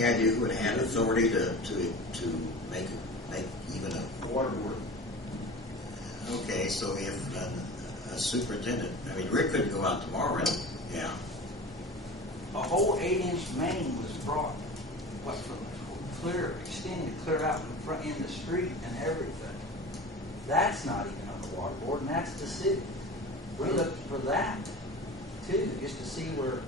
Any idea who would have authority to make even a water board. Okay, so if a superintendent, I mean, Rick couldn't go out tomorrow, right? Yeah. A whole 8-inch main was brought, extended clear out in the street and everything. That's not even on the water board, and that's the city. We looked for that too, just to see where,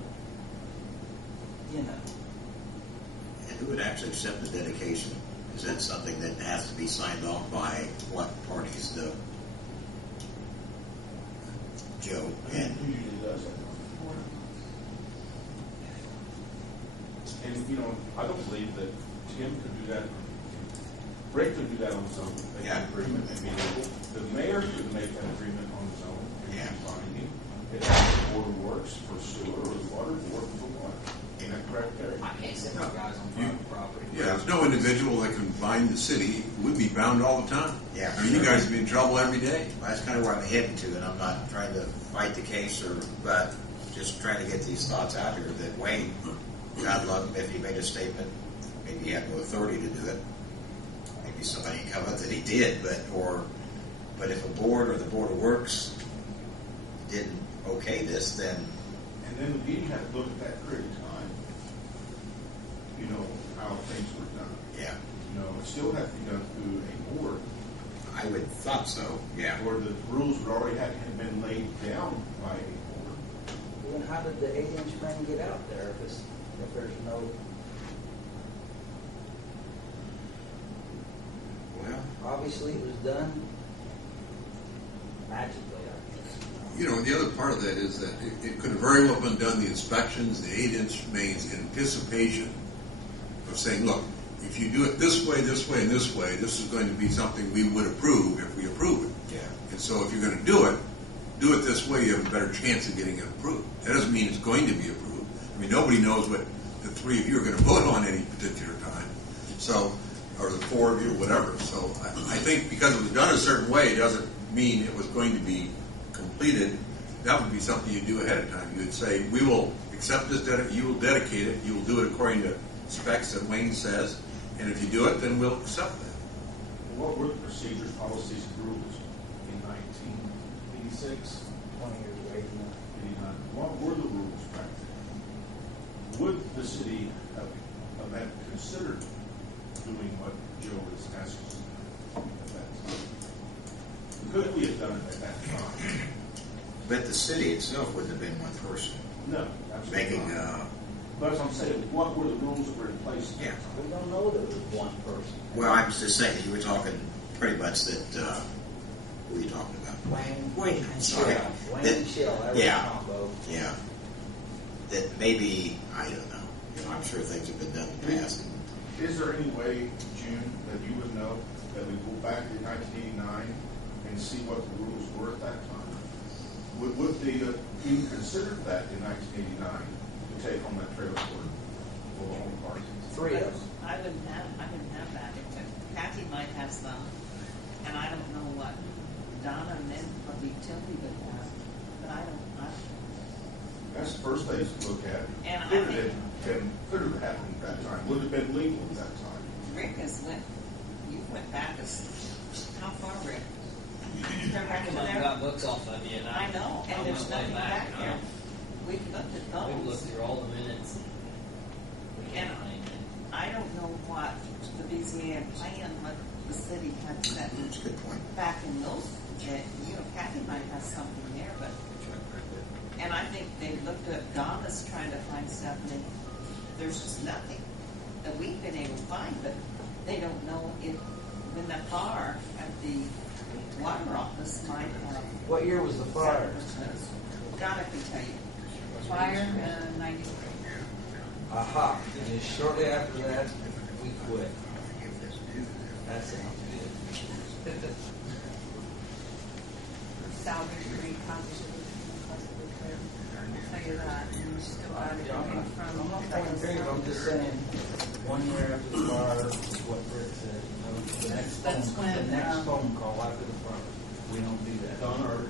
And who would actually accept the dedication? Is that something that has to be signed off by what parties? Joe and Who usually does that? And I don't believe that Tim could do that. Rick could do that on his own. Make an agreement and be legal. The mayor could make that agreement on his own. Yeah. Binding. It has the board of works for sewer or the water board for water. Ain't that correct, Terry? I can't send my guys on private property. Yeah, there's no individual that can bind the city. We'd be bound all the time. Yeah. I mean, you guys would be in trouble every day. Well, that's kind of where I'm heading to, and I'm not trying to fight the case, but just trying to get these thoughts out here that Wayne, God love him, if he made a statement, maybe he had no authority to do it. Maybe somebody can come up that he did, but if a board or the board of works didn't okay this, then. And then again, you have to look at that period of time. How things were done. Yeah. It still has to be done through a board. I would thought so, yeah. Where the rules would already have been laid down by a board. Then how did the 8-inch main get out there if there's no? Well, Obviously, it was done magically, I guess. The other part of that is that it could have very well been done, the inspections, the 8-inch mains, in anticipation of saying, look, if you do it this way, and this way, this is going to be something we would approve if we approve it. yeah. And so if you're going to do it this way, you have a better chance of getting it approved. That doesn't mean it's going to be approved. I mean, nobody knows what the three of you are going to vote on any particular time. So, or the four of you, whatever. So I think because it was done a certain way doesn't mean it was going to be completed. That would be something you do ahead of time. You would say, we will accept this, you will dedicate it, you will do it according to specs that Wayne says, and if you do it, then we'll accept that. What were the procedures, policies, and rules in 1986? 20 years ago, 89. What were the rules back then? Would the city have considered doing what Joe is asking at that time? Could we have done it at that time? But the city itself wouldn't have been one person No, absolutely making. not. That's what I'm saying. What were the rules that were in place? Yeah. We don't know that it was one person. Well, I was just saying that you were talking pretty much that. Who are you talking about? Wayne and Sorry. Wayne and Shell, that was a Yeah. combo. Yeah. That maybe I don't know. I'm sure things have been done in the past. Is there any way, June, that you would know that we go back to 1989 and see what the rules were at that time? Would they even consider that in 1989 to take on that trailer for the home park? 3 of them. I wouldn't have that. Kathy might have some, and I don't know what Donna and then probably Tilly would have, but I don't. That's the first thing to look at. And I Could have happened at that time. Would have been legal at that time. Rick you went back how far, Rick? They're back to I there. got books off of you, and I know, and there's nothing back there. We looked at those. We've looked through all the minutes. We can't And find it. I don't know what the BZA plan, what the city had set That's a good point. back in those, Kathy might have something there, but, and I think they looked at Donna's trying to find stuff, and there's just nothing that we've been able to find, but they don't know if, when the bar at the water office might have. What year was the fire? Donna can tell you. Fire, 93. Aha. And just shortly after that, we quit. That sounds good. Salvage rate contribution, possibly clear. I'll tell you that. And we're still out of it from. I'm just saying, 1 year after the fire, is what Rick said. The That's when, next phone call after the fire. We don't do that. Donna,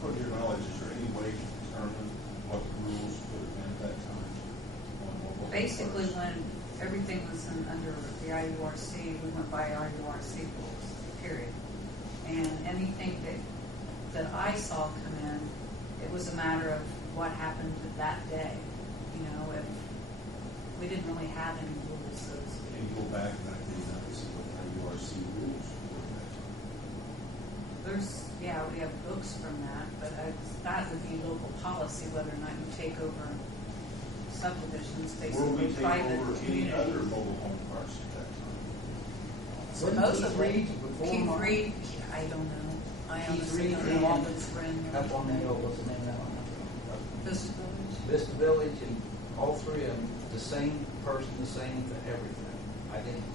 for your knowledge, is there any way to determine what the rules would have been at that time? Basically, when everything was under the IURC, we went by IURC rules, period. And anything that I saw come in, it was a matter of what happened that day. You know, if we didn't really have any rules, so to speak. Can you go back and see what IURC rules were at that time? We have books from that, but that would be local policy, whether or not you take over subdivisions, Were we basically taking private over any communities. other mobile home parks at that time? Supposedly, before Keith mine? Reed, I don't know. I Keith honestly Reed, don't the know one if it's brand new. Up on the hill, what's the name of that one? Vista Village. Vista Village, and all three of them, the same person, the same for everything. I didn't.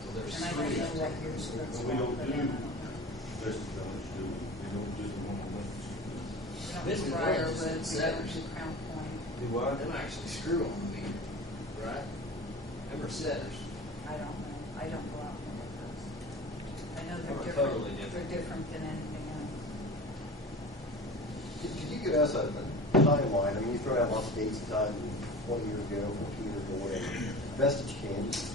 So there's And I don't three. know what yours is. But we don't do Vista Village, do we? We don't do the one on Lincoln Street. We don't Vista do Village Briarwood, is we don't setters. do Crown Point. Do what? Them actually screw on the meter, right? Them are setters. I don't know. I don't go out and look at those. I know they're They're different. totally different. They're different than anything else. Could you give us a timeline? I mean, you throw out lots of dates and times, 20 years ago, 14 years ago, whatever. Best that you can, just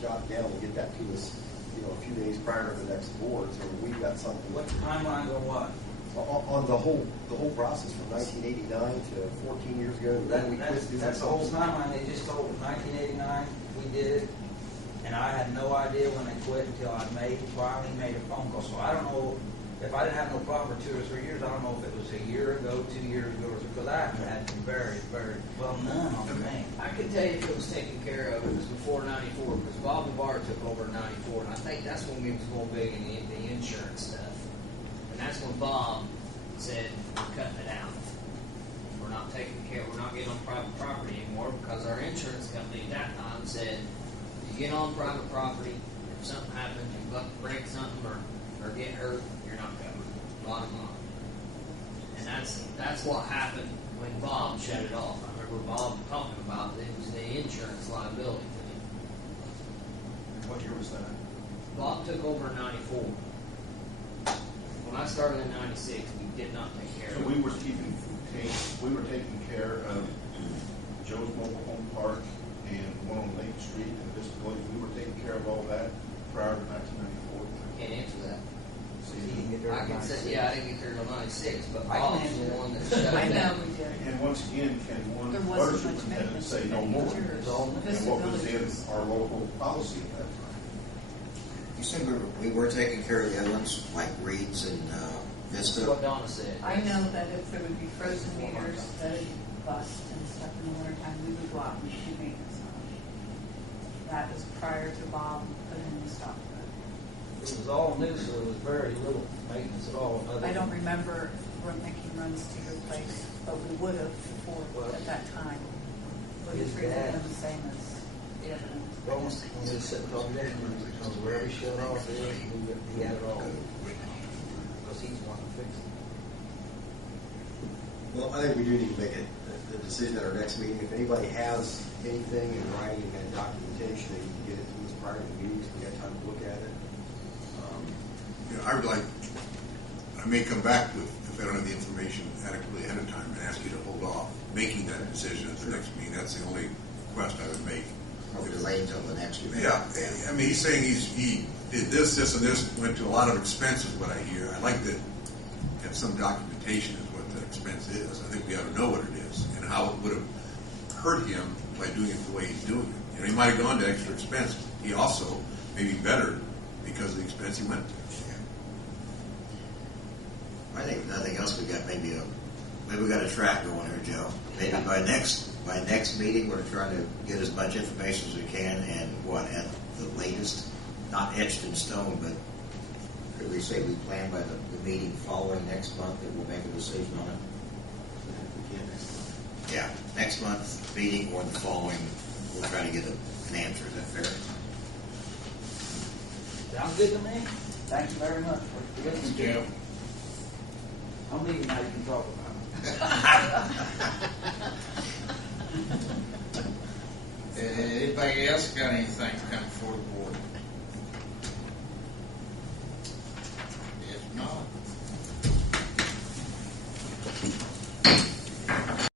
jot down and get that to us, a few days prior to the next board, so we've got something. What timeline or what? On the whole process from 1989 to 14 years ago, and then we quit doing That's the whole something. timeline. They just told 1989 we did it, and I had no idea when they quit until I finally made a phone call. So I don't know if I didn't have no problem for 2 or 3 years. I don't know if it was a year ago, 2 years ago, because I haven't had very, very well none on the name. I can tell you if it was taken care of, it was before '94, because Bob LeVar took over in '94, and I think that's when we was going big in the insurance stuff. And that's when Bob said, we're cutting it out. We're not taking care, we're not getting on private property anymore, because our insurance company at that time said, you get on private property, if something happens, you break something or get hurt, you're not covered. Bottom line. And that's what happened when Bob shut it off. I remember Bob talking about it was the insurance liability thing. What year was that? Bob took over in '94. When I started in '96, we did not take care So of we it. were taking care of Joe's Mobile Home Park and one on Lake Street and Vista Village. We were taking care of all that prior to 1994. Can't answer that. He didn't get there I in can say, 96. yeah, I didn't get there till '96, but I can Bob's answer the that. one that shut I it know down. we did. And once again, can one There water wasn't much superintendent maintenance. say no more? It's all- And Vista what was Village in was- our local policy at that time? You said we were taking care of the other ones, like Reed's and That's Vista. what Donna said. I know that if there would be frozen meters that would bust and stuff in the wintertime, we would go out and do maintenance on them. That was prior to Bob putting the stop button. It was all new, so there was very little maintenance at all. other I don't than- remember making runs to your place, but we would have before, at that time. Would have His treated dad. them the same as the other ones. Well, when we was sitting talking to him, wherever he shut off is, he had it all. Because he's one to fix it. Well, I think we do need to make a decision at our next meeting. If anybody has anything in writing and documentation, they can get it to us prior to the meeting, so we have time to look at it. I may come back with, if I don't have the information adequately ahead of time, and ask you to hold off making that decision at the next meeting. That's the only request I would make. Probably delay until the next meeting. Yeah, I mean, he's saying he did this, and this, went to a lot of expense is what I hear. I'd like to have some documentation of what that expense is. I think we ought to know what it is and how it would have hurt him by doing it the way he's doing it. He might have gone to extra expense. He also may be better because of the expense he went to. I think if nothing else, maybe we got a track going here, Joe. Maybe by next meeting, we're trying to get as much information as we can, and at the latest, not etched in stone, but could we say we plan by the meeting following next month that we'll make a decision on it? If we can next time. Yeah, next month meeting or the following, we'll try to get an answer. Is that fair? Sounds good to me. Thank you very much for listening to me. I'm leaving now, you can talk about it. Anybody else got anything come before the board?